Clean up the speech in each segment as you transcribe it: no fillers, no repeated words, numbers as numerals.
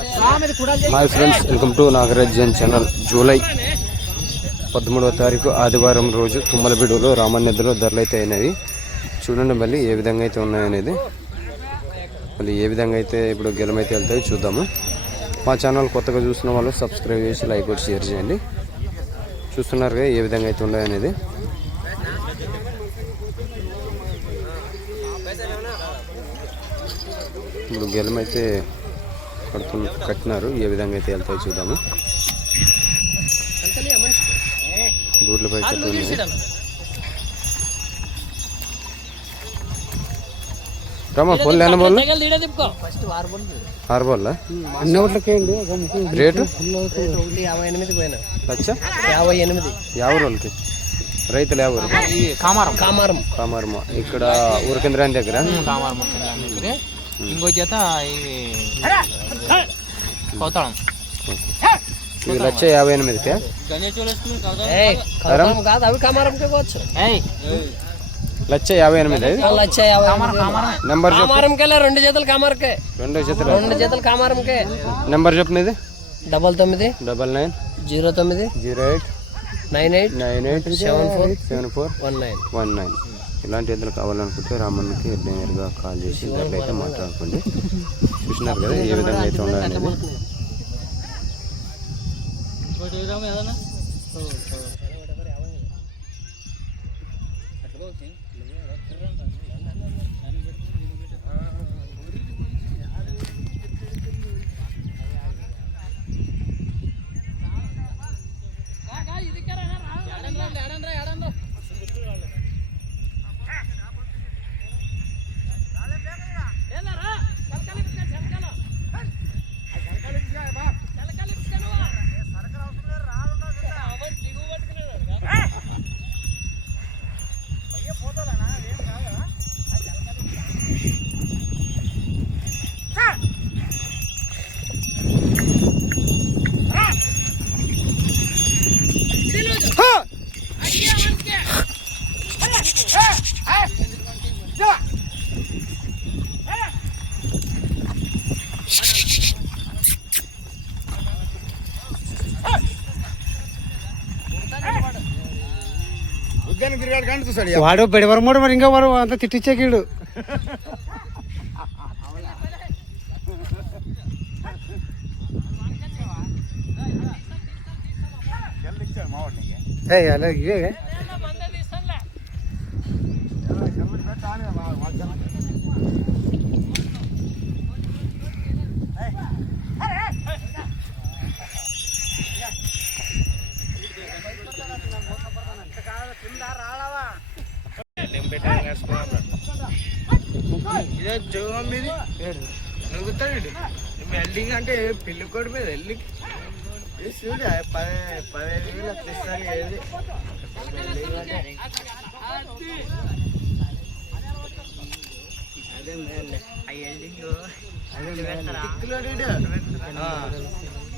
Hi friends, welcome to Nagaraj Jain channel. July 13వ తారీఖు ఆదివారం రోజు తుమ్మలబీడులో రామన్నదిలో ధరలు అయితే అయినవి. చూడండి మళ్ళీ ఏ విధంగా అయితే ఉన్నాయనేది, మళ్ళీ ఏ విధంగా అయితే ఇప్పుడు గెలమైతే వెళ్తాయో చూద్దాము. మా ఛానల్ కొత్తగా చూస్తున్న వాళ్ళు సబ్స్క్రైబ్ చేసి లైక్ కొట్టి షేర్ చేయండి. చూస్తున్నారుగా ఏ విధంగా అయితే ఉన్నాయనేది. ఇప్పుడు గెలమైతే కట్టినారు, ఏ విధంగా అయితే వెళ్తాయో చూద్దాము. దూర్లపై కట్టింది. రమ్మా ఫోన్ లేన బోల్ 6 బోల్ రేటు 58 వాళ్ళకి రైతులు ఎవరు? కామారం ఇక్కడ ఊరు కేంద్రాన్ని దగ్గర. ఇంకో చేత కోతాళం ఇది 158కే. అవి కామారంకే పోవచ్చు. 158 నెంబర్ కామారంకే 2 జతలు కామారకే 2 జతలు కామారంకే. నెంబర్ చెప్పినది 99 99 09 08 98 98 74 19. ఇలాంటి ఎద్దులు కావాలనుకుంటే రామన్నకి నేరుగా కాల్ చేసి దాంట్లో అయితే మాట్లాడుకోండి. చూసినారు కదా ఏ విధంగా అయితే ఉన్నాయనేది. వాడు పెడవరమోడు మరి ఇంకా వాడు అంత తిట్టించేకీడు. అలాగే వెల్డింగ్ అంటే పెళ్లి కోడి మీద వెళ్ళి చూడు 15,000 అట్లా ఇస్తాను.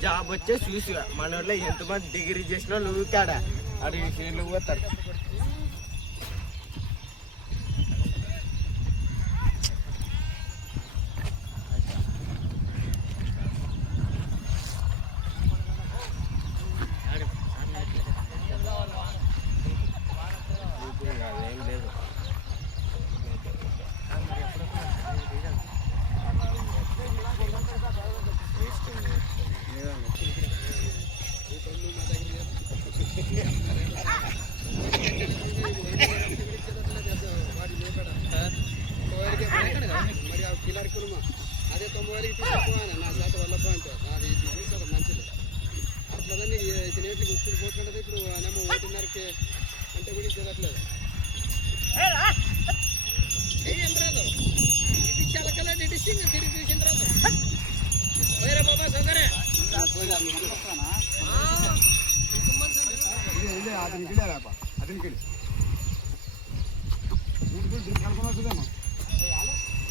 జాబ్ వచ్చే చూసి మన వాళ్ళు ఎంతమంది డిగ్రీ చేసిన వాళ్ళు ఊకాడా అది ఫీల్డ్ పోతారు. అదే 90,000 తీసుకుపోవాలి నా చేత వల్ల పాయింట్ అది మంచిది. అట్లదని నేటికి గుర్తులు పోతుండదు. ఇప్పుడు నేమో 1:30కి అంటే కూడా తిరగట్లేదు.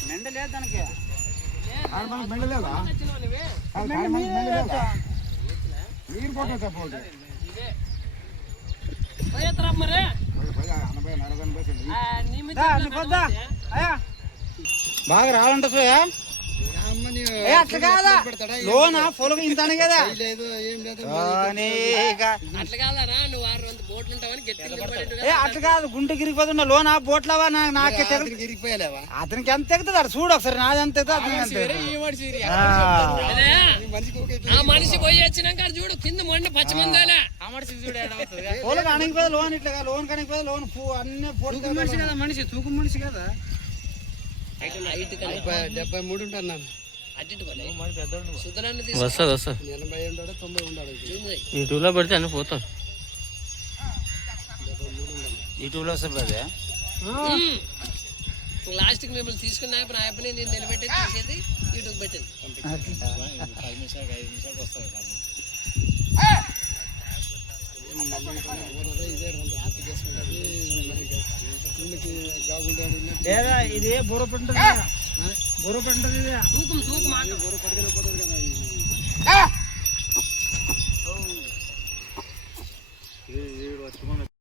మెండలేదు దానికి మెండలేదా నీరు పోతే చెప్పండి. బాగా రావాలంటే సోయా అట్లా కాదా లోన్ పొలం ఇంతానే కదా లేదు ఏం లేదు అట్లా కాదారా నువ్వు 600 బోట్లు ఉంటావని గట్టి అట్లా కాదు గుంటె గిరిగిపోతున్నా లోన్ బోట్లవా నాకే గిరిగిపోయలేవా అతనికి ఎంత ఎక్కుతుంది అక్కడ చూడు ఒకసారి నాది ఎంత ఎక్కుతుంది అతనికి ఎంత ఆ మనిషి పోయి వచ్చినాక చూడు కింద మొండి పచ్చిమందాలే పొలం అణిగిపోయి లోన్ ఇట్లా లోన్ కణిగిపోయి లోన్ అన్ని మనిషి కదా మనిషి తూకం మనిషి కదా 73 ఉంటాను వస్తుంది 80 ఉంటాడు 90 ఉంటాడు యూట్యూబ్లో పెడితే అన్ని పోతాం యూట్యూబ్లో వస్తుంది లాస్ట్ కి మిమ్మల్ని తీసుకున్న ఆయన నేను నిలబెట్టి తీసేది యూట్యూబ్ పెట్టింది లేదా ఇది బొర పెట్టండి బొర పెట్టండి తూకం బొర పట్టుకెళ్ళిపోతుంది కదా